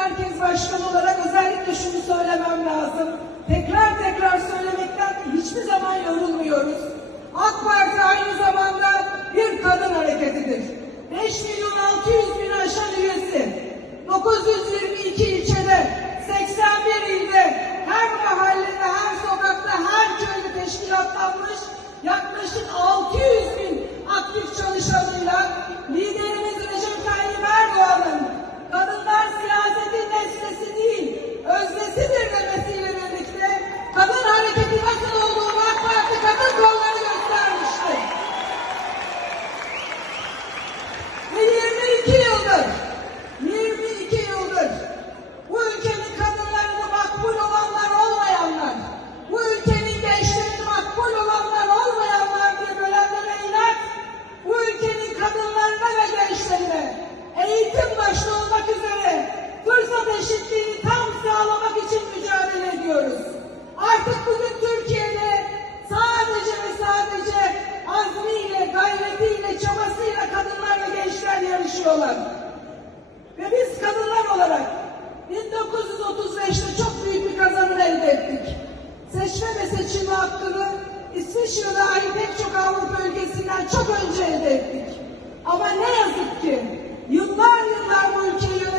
Merkez Başkanı olarak özellikle şunu söylemem lazım. Tekrar tekrar söylemekten hiçbir zaman yorulmuyoruz. AK Parti aynı zamanda bir kadın hareketidir. 5 milyon 600 bin aşan üyesi, 922 ilçede, 81 ilde, her mahallede, her sokakta, her köyde teşkilatlanmış yaklaşık Artık bugün Türkiye'de sadece ve sadece azmiyle, gayretiyle, çabasıyla kadınlar ve gençler yarışıyorlar. Ve biz kadınlar olarak 1935'te çok büyük bir kazanım elde ettik. Seçme ve seçilme hakkını İsviçre dahil pek çok Avrupa ülkesinden çok önce elde ettik. Ama ne yazık ki yıllar yıllar bu ülkeyi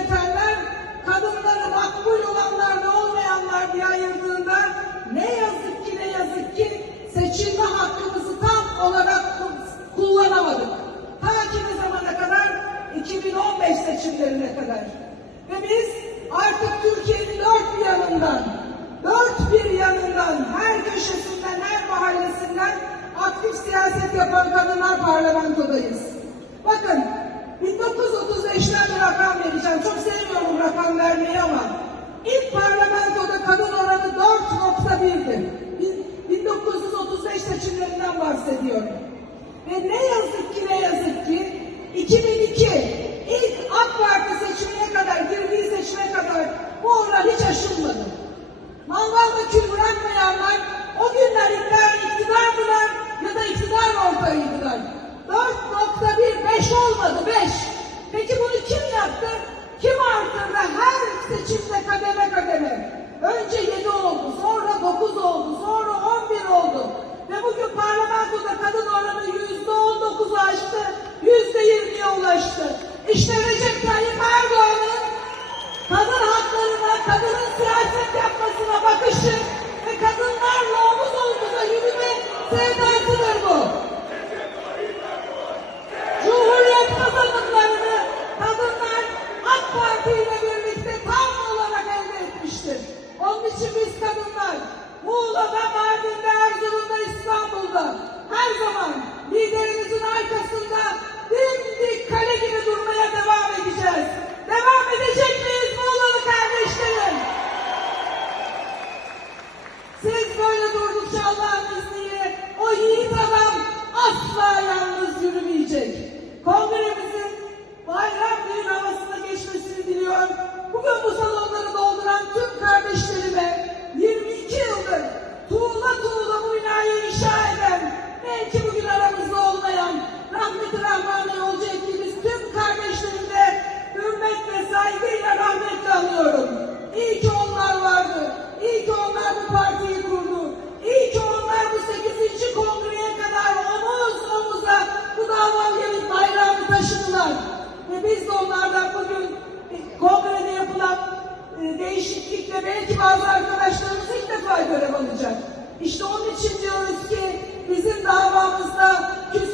Ve bugün parlamentoda kadın oranı yüzde 19'u aştı, yüzde 20'ye ulaştı. İşte Recep Tayyip Erdoğan'ın kadın haklarına, kadının siyaset yapmasına bakışı ve kadınlarla omuz omuza yürüme sevdasıdır bu. Cumhuriyet kazanımlarını kadınlar AK Parti ile birlikte tam olarak elde etmiştir. Onun için biz kadınlar Muğla'da, Mardin'de, Erzurum'da, İstanbul'da her zaman liderimizin arkasında dimdik kale gibi durmaya devam edeceğiz. Devam edecek miyiz Muğla'lı kardeşlerim? Siz böyle durdukça Allah'ın izniyle o yiğit adam asla yalnız yürümeyecek. Kongremizin Ee, değişiklikle belki bazı arkadaşlarımız ilk defa görev alacak. İşte onun için diyoruz ki bizim davamızda küs